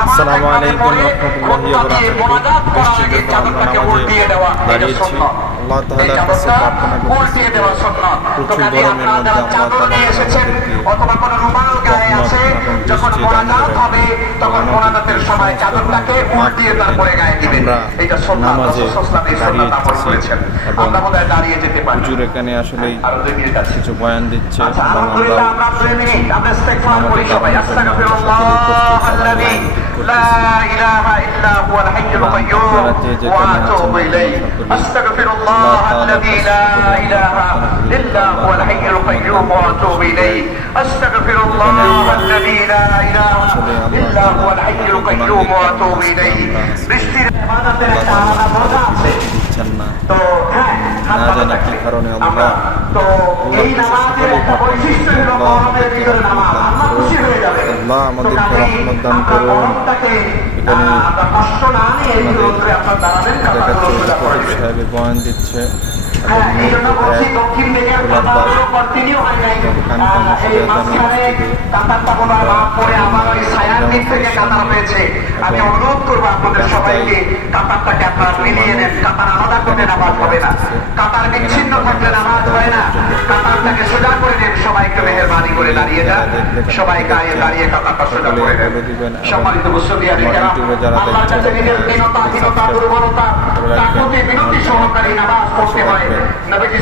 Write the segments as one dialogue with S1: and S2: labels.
S1: আসসালামু আলাইকুম দাঁড়িয়েছি। আল্লাহ তাআলার কাছে প্রার্থনা প্রচুর গরমের মধ্যে আল্লাহ তাআলা আমাদেরকে
S2: আছে যখন মোনাজাত হবে তখন মোনাজাতের সময় চাদরটাকে উল্টিয়ে তারপরে গায়ে দিবেন এটা সুন্নাত
S1: নামাজে
S2: রাসূল এই
S1: দাঁড়িয়ে
S2: সুন্নাত আমল করেছেন আমরা বোধহয় দাঁড়িয়ে যেতে পারি
S1: হুজুর এখানে
S2: মিনিট আছে।
S1: কিছু বয়ান দিচ্ছে।
S2: আচ্ছা আলহামদুলিল্লাহ আমরা
S1: আমরা
S2: দুই মিনিট আমরা ইস্তেগফার করি সবাই। আস্তাগফিরুল্লাহ আল্লাযী লা ইলাহা ইল্লা হুয়াল হাইয়ুল কাইয়্যুম ওয়া আতুবু ইলাইহি। আস্তাগফিরুল্লাহ আল্লাযী লা ইলাহা হাইয়ুল কাইয়্যুম ওয়া আতুবু ইলাইহি আস্তাগফিরুল্লাহ আল্লাযী লা ইলাহা ইল্লা হুয়াল হাইয়ুল কাইয়্যুম ওয়া আতুবু ইলাইহি বৃষ্টির ইবাদতের একটা আলাদা মজা আছে তো হ্যাঁ
S1: না জানি কি কারণে আল্লাহ
S2: তো এই নামাজের একটা বৈশিষ্ট্য হলো গরমের ভিতরে নামাজ আল্লাহ খুশি হয়ে যাবে
S1: আল্লাহ আমাদেরকে রহমত দান করুন। এখানে
S2: করে
S1: হুজুর
S2: দিবেন।
S1: সাহেবের বয়ান দিচ্ছে
S2: হ্যাঁ, হয় মনে হয়। আমি অনুরোধ করব আপনাদের সবাইকে করে নামাজ হবে না হয় মেহরবানি করে দাঁড়িয়ে যান সবাই গায়ে দাঁড়িয়ে কাতারটা সোজা করে নেন সম্মানিত মুসলিয়ানি কেরাম আল্লাহর কাছে বিনতি সহকারী নামাজ পড়তে হয় নবীজি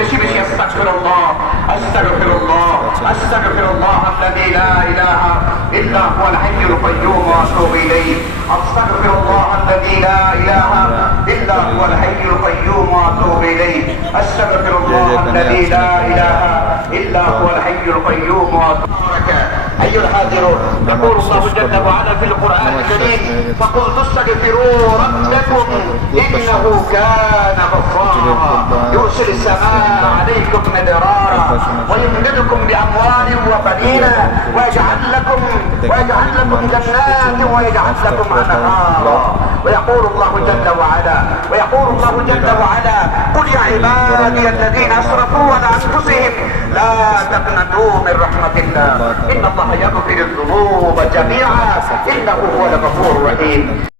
S2: বেশি বেশি আস্তাগফিরুল্লাহ আস্তাগফিরুল্লাহ আস্তাগফিরুল্লাহ আল্লাযী الا هو الحي القيوم وأتوب إليه. أستغفر الله الذي لا إله إلا هو الحي القيوم وأتوب إليه. أستغفر الله الذي لا إله إلا هو الحي القيوم وأتوب أيها الحاضرون يقول الله جل وعلا في القرآن الكريم فقلت استغفروا ربكم إنه كان غفارا. يرسل السماء عليكم مدرارا ويمددكم بأموال ويجعل لكم جنات ويجعل لكم أنهارا ويقول الله جل وعلا ويقول الله جل وعلا قل يا عبادي الذين أسرفوا على أنفسهم لا تقنطوا من رحمة الله إن الله يغفر الذنوب جميعا إنه هو الغفور الرحيم